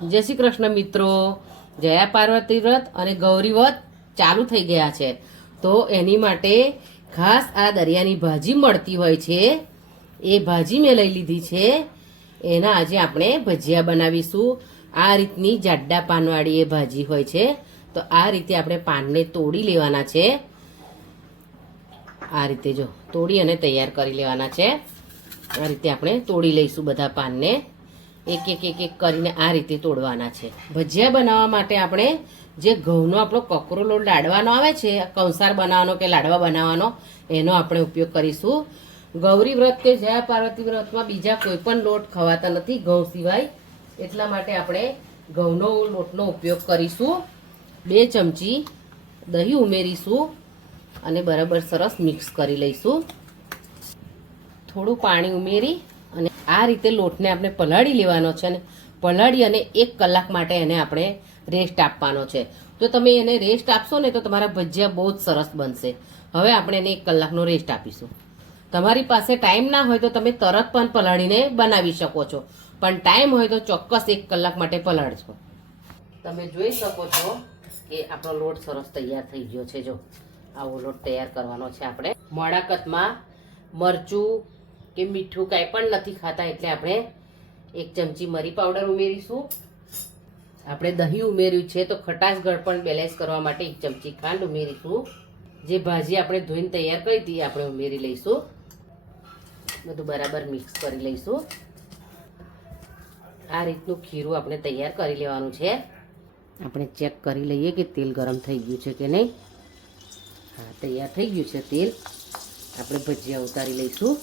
જય શ્રી કૃષ્ણ મિત્રો. જયા પાર્વતી વ્રત અને ગૌરી વ્રત ચાલુ થઈ ગયા છે, તો એની માટે ખાસ આ દરિયાની ભાજી મળતી હોય છે, એ ભાજી મેં લઈ લીધી છે. એના આજે આપણે ભજીયા બનાવીશું. આ રીતની જાડા પાનવાળી એ ભાજી હોય છે. તો આ રીતે આપણે પાનને તોડી લેવાના છે. આ રીતે જો તોડી અને તૈયાર કરી લેવાના છે. આ રીતે આપણે તોડી લઈશું બધા પાનને. એક એક એક એક કરીને આ રીતે તોડવાના છે. ભજીયા બનાવવા માટે આપણે જે ઘઉંનો આપણો કકરો લોટ લાડવાનો આવે છે, કંસાર બનાવવાનો કે લાડવા બનાવવાનો, એનો આપણે ઉપયોગ કરીશું. ગૌરી વ્રત કે જયા પાર્વતી વ્રતમાં બીજા કોઈ પણ લોટ ખવાતા નથી ઘઉં સિવાય, એટલા માટે આપણે ઘઉંનો લોટનો ઉપયોગ કરીશું. 2 ચમચી દહીં ઉમેરીશું અને બરાબર સરસ મિક્સ કરી લઈશું. થોડું પાણી ઉમેરી અને આ રીતે લોટને આપણે પલાળી લેવાનો છે, અને પલાળી અને 1 કલાક માટે એને આપણે રેસ્ટ આપવાનો છે. જો તમે એને રેસ્ટ આપશો ને તો તમારા ભજીયા બહુ જ સરસ બનશે. હવે આપણે એને 1 કલાકનો રેસ્ટ આપીશું. તમારી પાસે ટાઈમ ના હોય તો તમે તરત પણ પલાળીને બનાવી શકો છો, પણ ટાઈમ હોય તો ચોક્કસ 1 કલાક માટે પલાળજો. તમે જોઈ શકો છો કે આપણો લોટ સરસ તૈયાર થઈ ગયો છે. જો આવો લોટ તૈયાર કરવાનો છે આપણે. મોડાકતમાં મરચું કે મીઠું કાંઈ પણ નથી ખાતા, એટલે આપણે 1 ચમચી મરી પાવડર ઉમેરીશું. આપણે દહીં ઉમેર્યું છે તો ખટાશ ગળપણ બેલેન્સ કરવા માટે 1 ચમચી ખાંડ ઉમેરીશું. જે ભાજી આપણે ધોઈને તૈયાર કરી હતી આપણે ઉમેરી લઈશું. બધું બરાબર મિક્સ કરી લઈશું. આ રીતનું ખીરું આપણે તૈયાર કરી લેવાનું છે. આપણે ચેક કરી લઈએ કે તેલ ગરમ થઈ ગયું છે કે નહીં. હા, તૈયાર થઈ ગયું છે તેલ. આપણે ભજીયા ઉતારી લઈશું.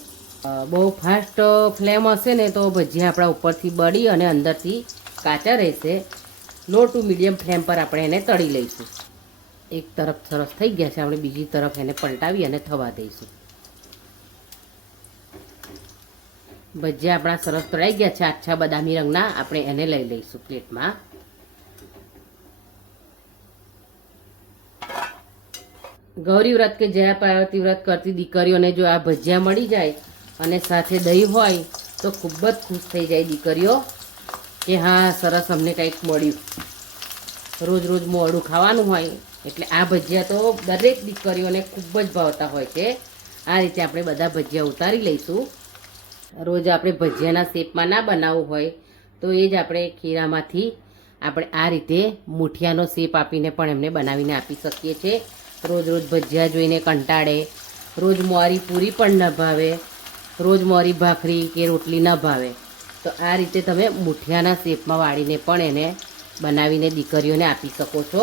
બહુ ફાસ્ટ ફ્લેમ હશે ને તો ભજીયા આપણા ઉપરથી બળી અને અંદરથી કાચા રહેશે. લો ટુ મીડિયમ ફ્લેમ પર આપણે એને તળી લઈશું. એક તરફ સરસ થઈ ગયા છે, આપણે બીજી તરફ એને પલટાવી અને થવા દઈશું. ભજીયા આપણા સરસ તળાઈ ગયા છે, આછા બદામી રંગના. આપણે એને લઈ લઈશું પ્લેટમાં. ગૌરી વ્રત કે જયા પાર્વતી વ્રત કરતી દીકરીઓને જો આ ભજીયા મળી જાય અને સાથે દહીં હોય તો ખૂબ જ ખુશ થઈ જાય દીકરીઓ કે હા, સરસ અમને કંઈક મળ્યું. રોજ રોજ મોડું ખાવાનું હોય એટલે આ ભજીયા તો દરેક દીકરીઓને ખૂબ જ ભાવતા હોય છે. આ રીતે આપણે બધા ભજીયા ઉતારી લઈશું. રોજ આપણે ભજીયાના શેપમાં ના બનાવવું હોય તો એ જ આપણે ખીરામાંથી આપણે આ રીતે મૂઠિયાનો શેપ આપીને પણ એમને બનાવીને આપી શકીએ છીએ. રોજ રોજ ભજીયા જોઈને કંટાળે, રોજ મોરી પૂરી પણ ન ભાવે, રોજ મોરી ભાખરી કે રોટલી ન ભાવે, તો આ રીતે તમે મૂઠિયાના શેપમાં વાળીને પણ એને બનાવીને દીકરીઓને આપી શકો છો.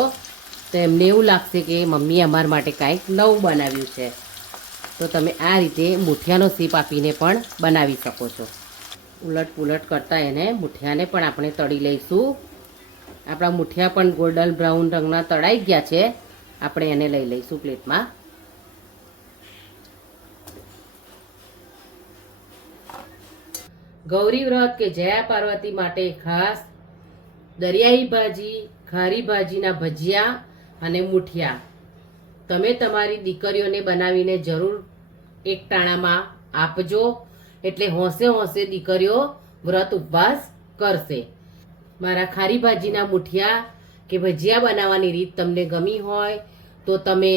તો એમને એવું લાગશે કે મમ્મી અમારા માટે કાંઈક નવું બનાવ્યું છે. તો તમે આ રીતે મૂઠિયાનો શેપ આપીને પણ બનાવી શકો છો. ઉલટ પુલટ કરતાં એને મૂઠિયાને પણ આપણે તળી લઈશું. આપણા મૂઠિયા પણ ગોલ્ડન બ્રાઉન રંગના તળાઈ ગયા છે. આપણે એને લઈ લઈશું પ્લેટમાં. ગૌરી વ્રત કે જયા પાર્વતી માટે ખાસ દરિયાઈ ભાજી, ખારી ભાજીના ભજીયા અને મૂઠિયા તમે તમારી દીકરીઓને બનાવીને જરૂર એક ટાણામાં આપજો, એટલે હોંશે હોંશે દીકરીઓ વ્રત ઉપવાસ કરશે. મારા ખારી ભાજીના મૂઠિયા કે ભજીયા બનાવવાની રીત તમને ગમી હોય તો તમે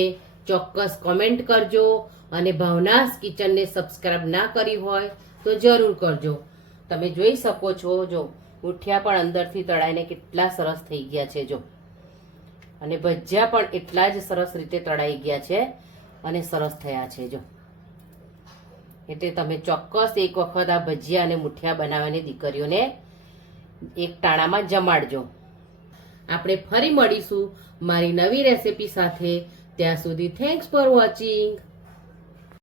ચોક્કસ કોમેન્ટ કરજો, અને ભાવનાસ કિચનને સબસ્ક્રાઈબ ના કરી હોય તો જરૂર કરજો. તમે જોઈ શકો છો, જો મૂઠિયા પણ અંદરથી તળાઈને કેટલા સરસ થઈ ગયા છે. જો, અને ભજીયા પણ એટલા જ સરસ રીતે તળાઈ ગયા છે અને સરસ થયા છે. જો, એટલે તમે ચોક્કસ એક વખત આ ભજીયા અને મૂઠિયા બનાવવાની દીકરીઓને એક ટાણામાં જમાડજો. આપણે ફરી મળીશું મારી નવી રેસિપી સાથે. ત્યાં સુધી થેન્ક્સ ફોર વોચિંગ.